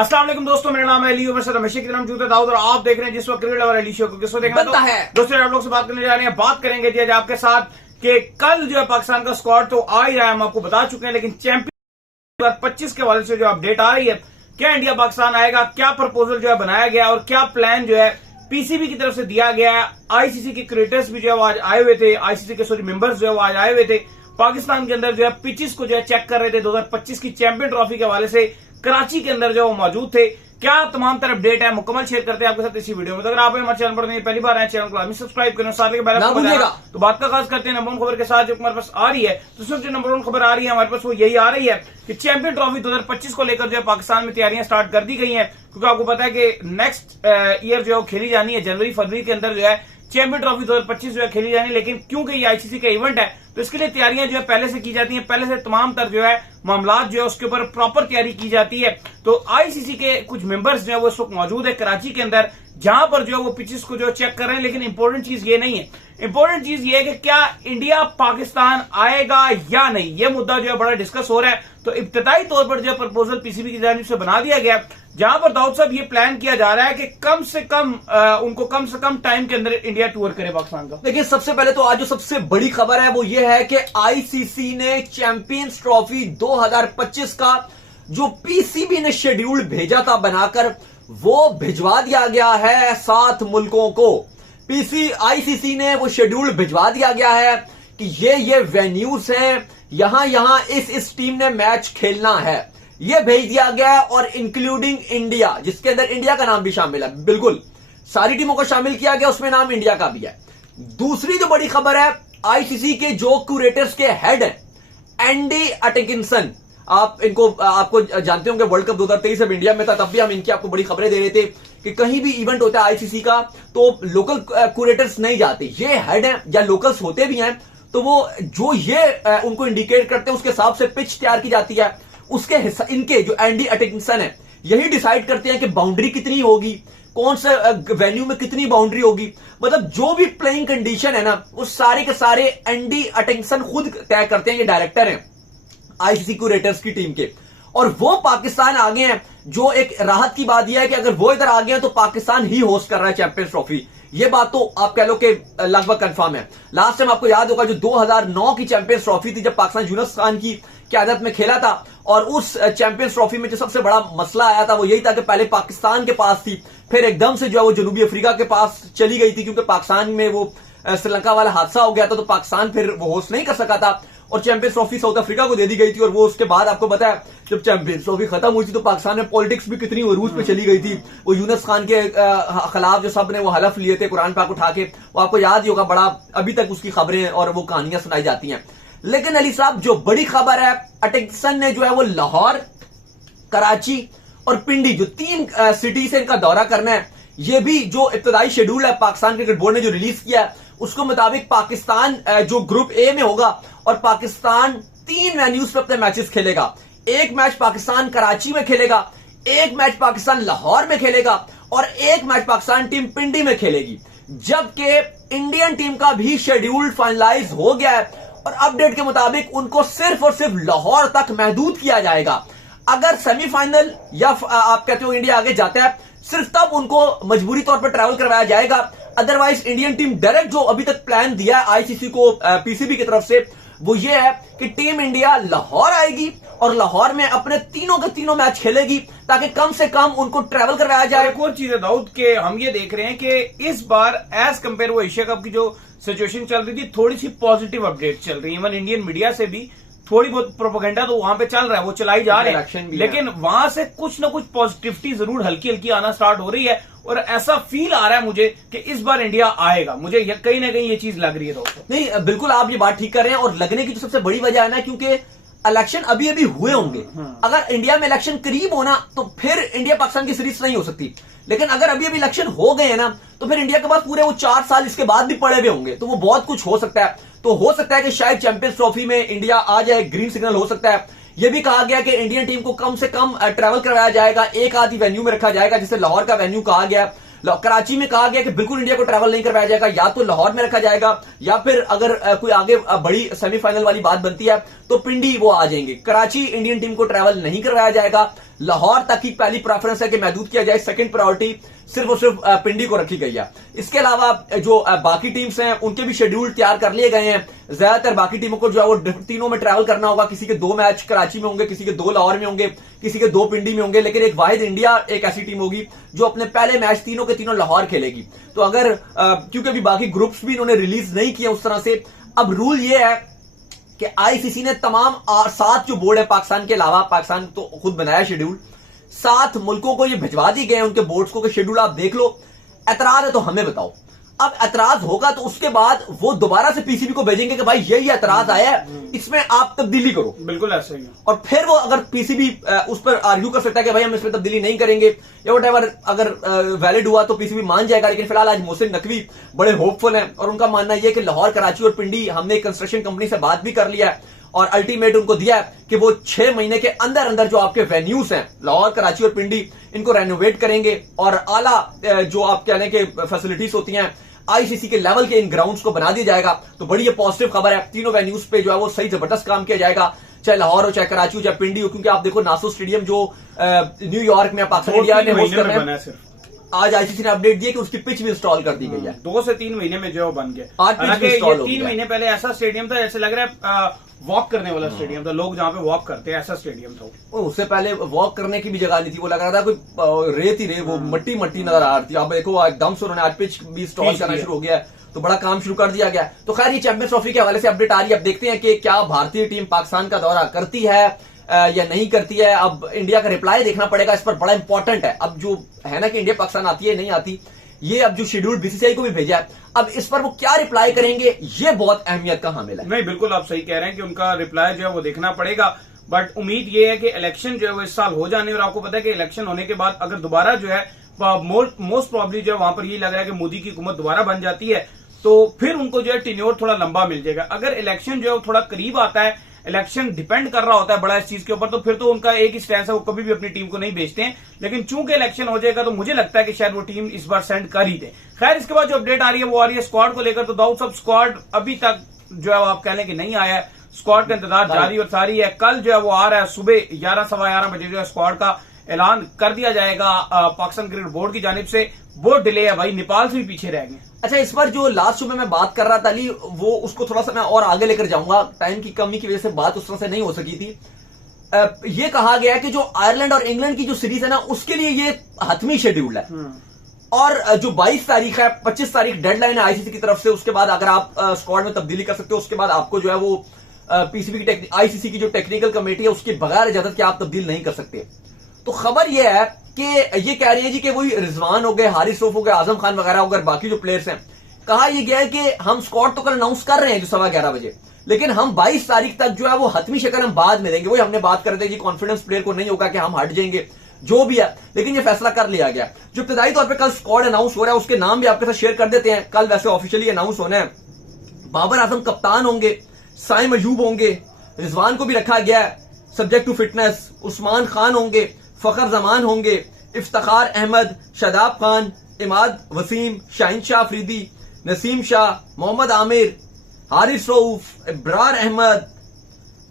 अस्सलाम वालेकुम दोस्तों, मेरा नाम है अली उमर रमेशी की नाम जूते दाऊद और आप देख रहे हैं जिस वक्त क्रिकेट लवर अली शो को। किसको देखना बनता है दोस्तों, आप लोग से बात करने जा रहे हैं। बात करेंगे जी आज आपके साथ कि कल जो है पाकिस्तान का स्क्वाड तो आ ही रहा है, हम आपको बता चुके हैं, लेकिन चैंपियन 2025 के हवाले से जो अपडेट आ रही है, क्या इंडिया पाकिस्तान आएगा, क्या प्रपोजल जो है बनाया गया और क्या प्लान जो है पीसीबी की तरफ से दिया गया है। आईसीसी के क्रिएटर्स भी जो है आज आए हुए थे, आईसीसी के मेंबर्स जो है वो आज आए हुए थे पाकिस्तान के अंदर, जो है पिचेस को जो है चेक कर रहे थे। 2025 की चैंपियन ट्रॉफी के हवाले से कराची के अंदर जो वो मौजूद थे। क्या तमाम तरह अपडेट है मुकम्मल शेयर करते हैं आपके साथ इसी वीडियो में। तो अगर आप हमारे चैनल पर नहीं पहली बार आए, चैनल को लाजमी सब्सक्राइब करें, साथ ही बेल आइकन दबाना। तो बात का खास करते हैं नंबर 1 खबर के साथ जो हमारे पास आ रही है। तो सिर्फ जो नंबर 1 खबर आ रही है हमारे पास वो यही आ रही है कि चैंपियन ट्रॉफी 2025 को लेकर जो है पाकिस्तान में तैयारियां स्टार्ट कर दी गई हैं, क्योंकि आपको पता है कि नेक्स्ट ईयर जो है खेली जानी है जनवरी फरवरी के अंदर जो है चैंपियन ट्रॉफी 2025 जो है खेली जानी है। लेकिन क्योंकि ये आईसीसी का इवेंट है तो इसके लिए तैयारियां जो है पहले से की जाती हैं, पहले से तमाम तर जो है मामलात जो है उसके ऊपर प्रॉपर तैयारी की जाती है। तो आईसीसी के कुछ मेंबर्स जो है वो इस वक्त मौजूद है कराची के अंदर, जहां पर जो है वो पिचेस को जो है चेक कर रहे हैं। लेकिन इंपॉर्टेंट चीज ये नहीं है, इंपॉर्टेंट चीज ये है कि क्या इंडिया पाकिस्तान आएगा या नहीं, ये मुद्दा जो है बड़ा डिस्कस हो रहा है। तो इब्तदाई तौर पर जो प्रपोजल पीसीबी की जानिब से बना दिया गया, जहां पर दाऊद साहब ये प्लान किया जा रहा है कि कम से कम टाइम के अंदर इंडिया टूर करे पाकिस्तान का। देखिए, सबसे पहले तो आज जो सबसे बड़ी खबर है वो ये है कि आईसीसी ने चैंपियंस ट्रॉफी 2025 का जो पीसीबी ने शेड्यूल भेजा था बनाकर, वो भिजवा दिया गया है 7 मुल्कों को। आईसीसी ने वो शेड्यूल भिजवा दिया गया है कि ये वेन्यूज हैं, यहां इस टीम ने मैच खेलना है, ये भेज दिया गया है। और इंक्लूडिंग इंडिया, जिसके अंदर इंडिया का नाम भी शामिल है, बिल्कुल सारी टीमों को शामिल किया गया, उसमें नाम इंडिया का भी है। दूसरी जो बड़ी खबर है, आईसीसी के जो क्यूरेटर्स के हेड हैं एंडी अटकिंसन, आपको जानते होंगे वर्ल्ड कप 2023 जब इंडिया में था तब भी हम इनकी आपको बड़ी खबरें दे रहे थे कि कहीं भी इवेंट होता है आईसीसी का तो लोकल क्यूरेटर्स नहीं जाते, ये हेड हैं या लोकल्स होते भी हैं, तो वो जो ये उनको इंडिकेट करते हैं उसके हिसाब से पिच तैयार की जाती है। उसके इनके जो एंडी अटकिंसन है यही डिसाइड करते हैं कि बाउंड्री कितनी होगी, कौन से वेन्यू में कितनी बाउंड्री होगी, मतलब जो भी प्लेइंग कंडीशन है ना वो सारे के सारे एंडी अटकिंसन खुद तय करते हैं। ये डायरेक्टर हैं आईसीसी क्यूरेटर्स की टीम के, और वो पाकिस्तान आ गए हैं। जो एक राहत की बात यह है कि अगर वो इधर आ गए हैं तो पाकिस्तान ही होस्ट कर रहा है चैंपियंस ट्रॉफी। ये बात तो आप कह लो कि लगभग कंफर्म है। लास्ट टाइम आपको याद होगा जो 2009 की चैंपियंस ट्रॉफी थी, जब पाकिस्तान यूनुस खान की क़यादत में खेला था, और उस चैंपियंस ट्रॉफी में जो सबसे बड़ा मसला आया था वो यही था कि पहले पाकिस्तान के पास थी, फिर एकदम से जो है वो जनूबी अफ्रीका के पास चली गई थी, क्योंकि पाकिस्तान में वो श्रीलंका वाला हादसा हो गया था, तो पाकिस्तान फिर वो होस्ट नहीं कर सका था और चैंपियंस ट्रॉफी साउथ अफ्रीका को दे दी गई थी। और वो उसके बाद आपको पता है जब चैंपियंस ट्रॉफी खत्म हुई थी तो पाकिस्तान में पॉलिटिक्स भी कितनी उरूज पे चली गई थी। वो यूनुस खान के खिलाफ जो सब ने वो हलफ लिए थे कुरान पाक उठा के, वो आपको याद ही होगा, बड़ा अभी तक उसकी खबरें और वो कहानियां सुनाई जाती हैं। लेकिन अली साहब जो बड़ी खबर है, अटकिंसन ने जो है वो लाहौर, कराची और पिंडी जो 3 सिटी से इनका दौरा करना है। ये भी जो इब्तदाई शेड्यूल है पाकिस्तान क्रिकेट बोर्ड ने जो रिलीज किया है उसको मुताबिक पाकिस्तान जो ग्रुप ए में होगा और पाकिस्तान 3 वेन्यूज पे अपने मैचेस खेलेगा। एक मैच पाकिस्तान कराची में खेलेगा, एक मैच पाकिस्तान लाहौर में खेलेगा और एक मैच पाकिस्तान टीम पिंडी में खेलेगी। जबकि इंडियन टीम का भी शेड्यूल फाइनलाइज हो गया है और अपडेट के मुताबिक उनको सिर्फ और सिर्फ लाहौर तक महदूद किया जाएगा। अगर सेमीफाइनल या आप कहते हो इंडिया आगे जाता है, सिर्फ तब उनको मजबूरी तौर पर ट्रैवल करवाया जाएगा। अदरवाइज इंडियन टीम डायरेक्ट जो अभी तक प्लान दिया है आईसीसी को पीसीबी की तरफ से, वो ये है कि टीम इंडिया लाहौर आएगी और लाहौर में अपने तीनों के तीनों मैच खेलेगी, ताकि कम से कम उनको ट्रैवल करवाया जाए। एक और चीज है दाऊद के, हम ये देख रहे हैं कि इस बार एज कंपेयर वो एशिया कप की जो सिचुएशन चल रही थी, थोड़ी सी पॉजिटिव अपडेट चल रही है। इवन इंडियन मीडिया से भी थोड़ी बहुत प्रोपेगेंडा तो वहां पे चल रहा है, वो चलाई जा रहे हैं, लेकिन वहां से कुछ ना कुछ पॉजिटिविटी जरूर हल्की हल्की आना स्टार्ट हो रही है। और ऐसा फील आ रहा है मुझे कि इस बार इंडिया आएगा, मुझे कहीं ना कहीं ये चीज लग रही है दोस्तों। नहीं, बिल्कुल आप ये बात ठीक कर रहे हैं, और लगने की जो सबसे बड़ी वजह है ना, क्योंकि इलेक्शन अभी अभी हुए होंगे। अगर इंडिया में इलेक्शन करीब होना तो फिर इंडिया पाकिस्तान की सीरीज नहीं हो सकती, लेकिन अगर अभी अभी इलेक्शन हो गए हैं ना तो फिर इंडिया के पास पूरे वो 4 साल इसके बाद भी पड़े हुए होंगे, तो वो बहुत कुछ हो सकता है। तो हो सकता है कि शायद चैंपियंस ट्रॉफी में इंडिया आ जाए, ग्रीन सिग्नल हो सकता है। यह भी कहा गया कि इंडियन टीम को कम से कम ट्रैवल करवाया जाएगा, एक आधी वेन्यू में रखा जाएगा, जिसे लाहौर का वेन्यू कहा गया। कराची में कहा गया कि बिल्कुल इंडिया को ट्रैवल नहीं करवाया जाएगा, या तो लाहौर में रखा जाएगा या फिर अगर कोई आगे बड़ी सेमीफाइनल वाली बात बनती है तो पिंडी वो आ जाएंगे। कराची इंडियन टीम को ट्रैवल नहीं करवाया जाएगा, लाहौर तक की पहली प्रेफरेंस है कि महदूद किया जाए, सेकंड प्रायोरिटी सिर्फ और सिर्फ पिंडी को रखी गई है। इसके अलावा जो बाकी टीम्स हैं उनके भी शेड्यूल तैयार कर लिए गए हैं। ज्यादातर बाकी टीमों को जो है वो तीनों में ट्रैवल करना होगा, किसी के 2 मैच कराची में होंगे, किसी के 2 लाहौर में होंगे, किसी के 2 पिंडी में होंगे, लेकिन एक वाहिद इंडिया एक ऐसी टीम होगी जो अपने पहले मैच तीनों के तीनों लाहौर खेलेगी। तो अगर क्योंकि अभी बाकी ग्रुप्स भी इन्होंने रिलीज नहीं किया उस तरह से, अब रूल ये है कि आईसीसी ने तमाम 7 जो बोर्ड है पाकिस्तान के अलावा, पाकिस्तान तो खुद बनाया शेड्यूल, 7 मुल्कों को ये भिजवा दी गए हैं उनके बोर्ड्स को कि शेड्यूल आप देख लो, एतराज है तो हमें बताओ। अब एतराज होगा तो उसके बाद वो दोबारा से पीसीबी को भेजेंगे कि भाई यही एतराज आया है, इसमें आप तब्दीली करो। बिल्कुल ऐसा ही है। और फिर वो अगर पीसीबी उस पर आर्ग्यू कर सकता है कि भाई हम इसमें तब्दीली नहीं करेंगे या व्हाटएवर, अगर वैलिड हुआ तो पीसीबी मान जाएगा। लेकिन फिलहाल आज मोहसिन नकवी बड़े होपफुल हैं और उनका मानना यह है कि लाहौर, कराची और पिंडी, हमने कंस्ट्रक्शन कंपनी से बात भी कर लिया है और अल्टीमेट उनको दिया है कि वो 6 महीने के अंदर अंदर जो आपके वेन्यूज हैं लाहौर, कराची और पिंडी, इनको रेनोवेट करेंगे और आला जो आप कहने के फैसिलिटीज होती हैं आईसीसी के लेवल के इन ग्राउंड्स को बना दिया जाएगा। तो बड़ी ये पॉजिटिव खबर है। तीनों वेन्यूज पे जो है वो सही जबरदस्त काम किया जाएगा, चाहे लाहौर हो, चाहे कराची हो, चाहे पिंडी हो, क्योंकि आप देखो नासो स्टेडियम जो न्यूयॉर्क में पाकिस्तान इंडिया ने होस्ट करना है, आज आईसीसी ने अपडेट दिया कि उसकी पिच भी इंस्टॉल कर दी गई है। 2 से 3 महीने में जो है बन गया। हालांकि ये 3 महीने पहले ऐसा स्टेडियम था जैसे लग रहा है वॉक करने वाला स्टेडियम था, लोग जहां पे वॉक करते हैं ऐसा स्टेडियम था। उससे पहले वॉक करने की भी जगह नहीं थी, वो लग रहा था कोई रेत ही रेत, वो मट्टी मट्टी नजर आ रही थी। अब देखो एकदम से उन्होंने आज पिच भी इंस्टॉल करना शुरू हो गया है, तो बड़ा काम शुरू कर दिया गया। तो खैर ये चैंपियंस ट्रॉफी के हवाले से अपडेट आ रही है। अब देखते हैं कि क्या भारतीय टीम पाकिस्तान का दौरा करती है या नहीं करती है। अब इंडिया का रिप्लाई देखना पड़ेगा, इस पर बड़ा इंपॉर्टेंट है। अब जो है ना कि इंडिया पाकिस्तान आती है नहीं आती, ये अब जो शेड्यूल बीसीसीआई को भी भेजा है, अब इस पर वो क्या रिप्लाई करेंगे, ये बहुत अहमियत का हामिल है। नहीं, बिल्कुल आप सही कह रहे हैं कि उनका रिप्लाई जो है वो देखना पड़ेगा। बट उम्मीद ये है कि इलेक्शन जो है वो इस साल हो जाने, और आपको पता है कि इलेक्शन होने के बाद अगर दोबारा जो है मोस्ट प्रॉब्ली जो है वहां पर ये लग रहा है कि मोदी की हुकूमत दोबारा बन जाती है, तो फिर उनको जो है टेन्योर थोड़ा लंबा मिल जाएगा। अगर इलेक्शन जो है वो थोड़ा करीब आता है, इलेक्शन डिपेंड कर रहा होता है बड़ा इस चीज के ऊपर, तो फिर तो उनका एक ही स्टैंस है, वो कभी भी अपनी टीम को नहीं बेचते हैं। लेकिन चूंकि इलेक्शन हो जाएगा तो मुझे लगता है कि शायद वो टीम इस बार सेंड कर ही दे। खैर, इसके बाद जो अपडेट आ रही है वो आ रही है स्क्वाड को लेकर। तो दाऊद साहब, स्क्वाड अभी तक जो है आप कह लें कि नहीं आया है, स्क्वाड का इंतजार जारी और सारी है। कल जो है वो आ रहा है सुबह 11 सवा 11 बजे जो है स्क्वाड का ऐलान कर दिया जाएगा पाकिस्तान क्रिकेट बोर्ड की जानिब से। बहुत डिले है भाई, नेपाल से भी पीछे रह गए। अच्छा, इस पर जो लास्ट सुबह मैं बात कर रहा था अली, वो उसको थोड़ा सा मैं और आगे लेकर जाऊंगा, टाइम की कमी की वजह से बात उस तरह से नहीं हो सकी थी। ये कहा गया है कि जो आयरलैंड और इंग्लैंड की जो सीरीज है ना, उसके लिए ये हतमी शेड्यूल है और जो 22 तारीख है, 25 तारीख डेडलाइन है आईसीसी की तरफ से। उसके बाद अगर आप स्क्वाड में तब्दीली कर सकते हो, उसके बाद आपको जो है वो पीसीबी की आईसीसी की जो टेक्निकल कमेटी है उसकी बगैर इजाजत के आप तब्दील नहीं कर सकते। तो खबर यह है कि ये कह रही है जी कि वही रिजवान हो गए, हारिस रऊफ हो गए, आजम खान वगैरह हो गए, बाकी जो प्लेयर्स हैं, कहा यह गया है कि हम स्क्वाड तो कल अनाउंस कर रहे हैं जो 11:15 बजे, लेकिन हम 22 तारीख तक जो है वो हतमी शक्ल हम बाद में देंगे। वही हमने बात कर रहे थे कि कॉन्फिडेंस प्लेयर को नहीं होगा कि हम हट जाएंगे, जो भी है, लेकिन ये फैसला कर लिया गया। जो इब्तदाई तौर पर कल स्क्वाड अनाउंस हो रहा है उसके नाम भी आपके साथ शेयर कर देते हैं। कल वैसे ऑफिशियली अनाउंस होना है। बाबर आजम कप्तान होंगे, साइम अयूब होंगे, रिजवान को भी रखा गया है subject to fitness, Usman Khan होंगे, फखर जमान होंगे, इफ्तिखार अहमद, शादाब खान, इमाद वसीम, शाहीन शाह अफरीदी, नसीम शाह, मोहम्मद आमिर, हारिस रऊफ, इब्रार अहमद।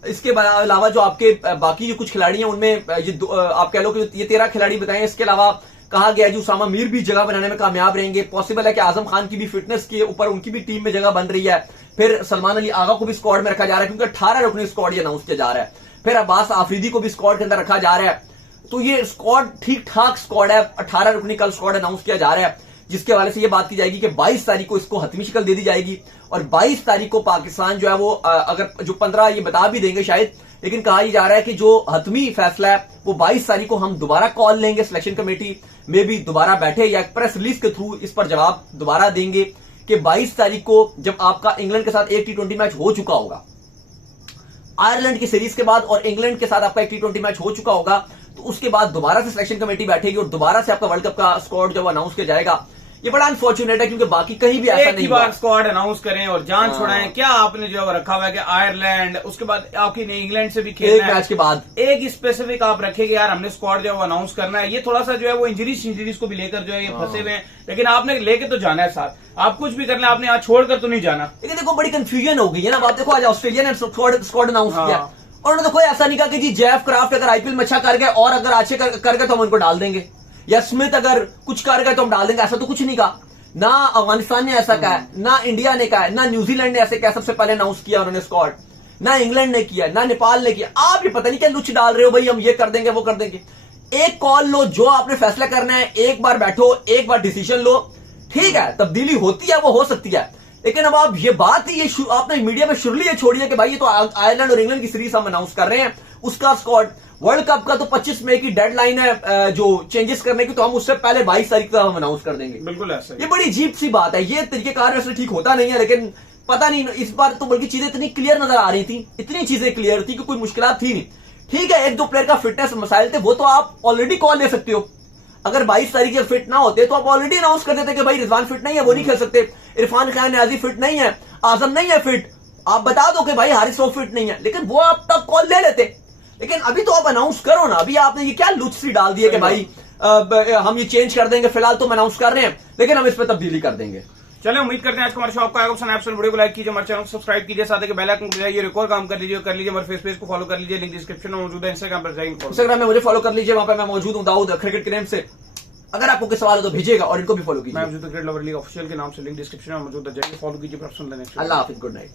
इसके अलावा जो आपके बाकी जो कुछ खिलाड़ी हैं उनमें ये आप कह लो कि ये 13 खिलाड़ी बताएं। इसके अलावा कहा गया है जो उसामा मीर भी जगह बनाने में कामयाब रहेंगे। पॉसिबल है कि आजम खान की भी फिटनेस के ऊपर उनकी भी टीम में जगह बन रही है। फिर सलमान अली आगा को भी स्क्वाड में रखा जा रहा है क्योंकि 18 रुकनी स्क्वाड ये अनाउंस किया जा रहा है। फिर अब्बास आफरीदी को भी स्क्वाड के अंदर रखा जा रहा है। तो ये स्क्वाड ठीक ठाक स्क्वाड है। 18 रुकनी कल स्क्वाड अनाउंस किया जा रहा है, जिसके हवाले से ये बात की जाएगी कि 22 तारीख को इसको हतमी शक्ल दे दी जाएगी और 22 तारीख को पाकिस्तान जो है वो अगर जो 15 ये बता भी देंगे शायद, लेकिन कहा यह जा रहा है कि जो हतमी फैसला है वो 22 तारीख को हम दोबारा कॉल लेंगे, सिलेक्शन कमेटी में भी दोबारा बैठे या प्रेस रिलीज के थ्रू इस पर जवाब दोबारा देंगे कि 22 तारीख को जब आपका इंग्लैंड के साथ एक T20 मैच हो चुका होगा, आयरलैंड की सीरीज के बाद और इंग्लैंड के साथ आपका एक T20 मैच हो चुका होगा, तो उसके बाद दोबारा से सिलेक्शन कमेटी बैठेगी और दोबारा से आपका वर्ल्ड कप का स्क्वाड जो अनाउंस किया जाएगा ये बड़ा अनफॉर्चुनेट है क्योंकि बाकी कहीं भी ऐसा एक ही नहीं हुआ। बार स्क्वाड अनाउंस करें और जान हाँ। छुड़ाएं। क्या आपने जो है रखा हुआ है कि आयरलैंड, उसके बाद आपकी इंग्लैंड से भी एक खेलना है, मैच के बाद एक स्पेसिफिक आप रखेंगे यार हमने स्क्वाड जो है वो अनाउंस करना है। ये थोड़ा सा जो है वो इंजरीज को भी लेकर जो है ये फंसे हुए हैं, लेकिन आपने लेके तो जाना है साथ। आप कुछ भी करना है, आपने यहाँ छोड़कर तो नहीं जाना। लेकिन देखो बड़ी कंफ्यूजन हो गई है ना। अब आप देखो आज ऑस्ट्रेलिया ने स्क्वाड अनाउंस हाँ। किया और उन्होंने कोई ऐसा नहीं कहा कि जी जेफ क्राफ्ट अगर आईपीएल में अच्छा कर गए और अगर अच्छे कर गए तो हम उनको डाल देंगे, या स्मिथ अगर कुछ कर गए तो हम डाल देंगे। ऐसा तो कुछ नहीं कहा। ना अफगानिस्तान ने ऐसा कहा है, ना इंडिया ने कहा है, ना न्यूजीलैंड ने ऐसे कहा सबसे पहले अनाउंस किया उन्होंने स्क्वाड, ना इंग्लैंड ने किया, ना नेपाल ने किया। आप ये पता नहीं क्या लुच डाल रहे हो भाई, हम ये कर देंगे वो कर देंगे। एक कॉल लो, जो आपने फैसला करना है, एक बार बैठो, एक बार डिसीजन लो। ठीक है, तब्दीली होती है, वो हो सकती है, लेकिन अब आप ये बात ही ये आपने मीडिया में शुरू ये छोड़ी है कि भाई ये तो आयरलैंड और इंग्लैंड की सीरीज हम अनाउंस कर रहे हैं, उसका स्क्वाड। वर्ल्ड कप का तो 25 मई की डेडलाइन है जो चेंजेस करने की, तो हम उससे पहले 22 तारीख तक हम अनाउंस कर देंगे। बिल्कुल ऐसा ही। ये बड़ी अजीब सी बात है। ये तरीकेकार वैसे ठीक होता नहीं है, लेकिन पता नहीं इस बार तो बल्कि चीजें इतनी क्लियर नजर आ रही थी, इतनी चीजें क्लियर थी कि कोई मुश्किल थी नहीं। ठीक है, एक दो प्लेयर का फिटनेस मसाइल थे, वो तो आप ऑलरेडी कॉल ले सकते हो। अगर 22 तारीख से फिट ना होते तो आप ऑलरेडी अनाउंस कर देते कि भाई रिजवान फिट नहीं है, वो नहीं खेल सकते, इरफान खान न्याजी फिट नहीं है, आजम नहीं है फिट। आप बता दो कि भाई हारिस राउफ फिट नहीं है, लेकिन वो आप तब कॉल ले लेते। लेकिन अभी तो आप अनाउंस करो ना। अभी आपने ये क्या लुचसी डाल दी है कि भाई हम ये चेंज कर देंगे, फिलहाल तो हम अनाउंस कर रहे हैं लेकिन हम इस पर तब्दीली कर देंगे। चले, उम्मीद करते हैं आज का हमारे शो आपको आएगा पसंद। आपसे वीडियो को लाइक कीजिए, हमारे चैनल को सब्सक्राइब कीजिए, साथ ही बेल आइकन को दबाइए, एक और काम कर लीजिए हमारे फेस पेज को फॉलो कर लीजिए, लिंक डिस्क्रिप्शन में मौजूद है। इंस्टाग्राम पर जाइए, इंस्टाग्राम में मुझे फॉलो कर लीजिए, वहां पर मैं मौजूद हूं दाऊद क्रिकेट के नेम से। अगर आपको कोई सवाल हो तो भेजिएगा और इनको भी फॉलो कीजिए। मैं मौजूद क्रिकेट लवर लीग ऑफिशियल के नाम से, लिंक डिस्क्रिप्शन में मौजूद है, जाइए फॉलो कीजिए। अल्लाह हाफिज, गुड नाइट।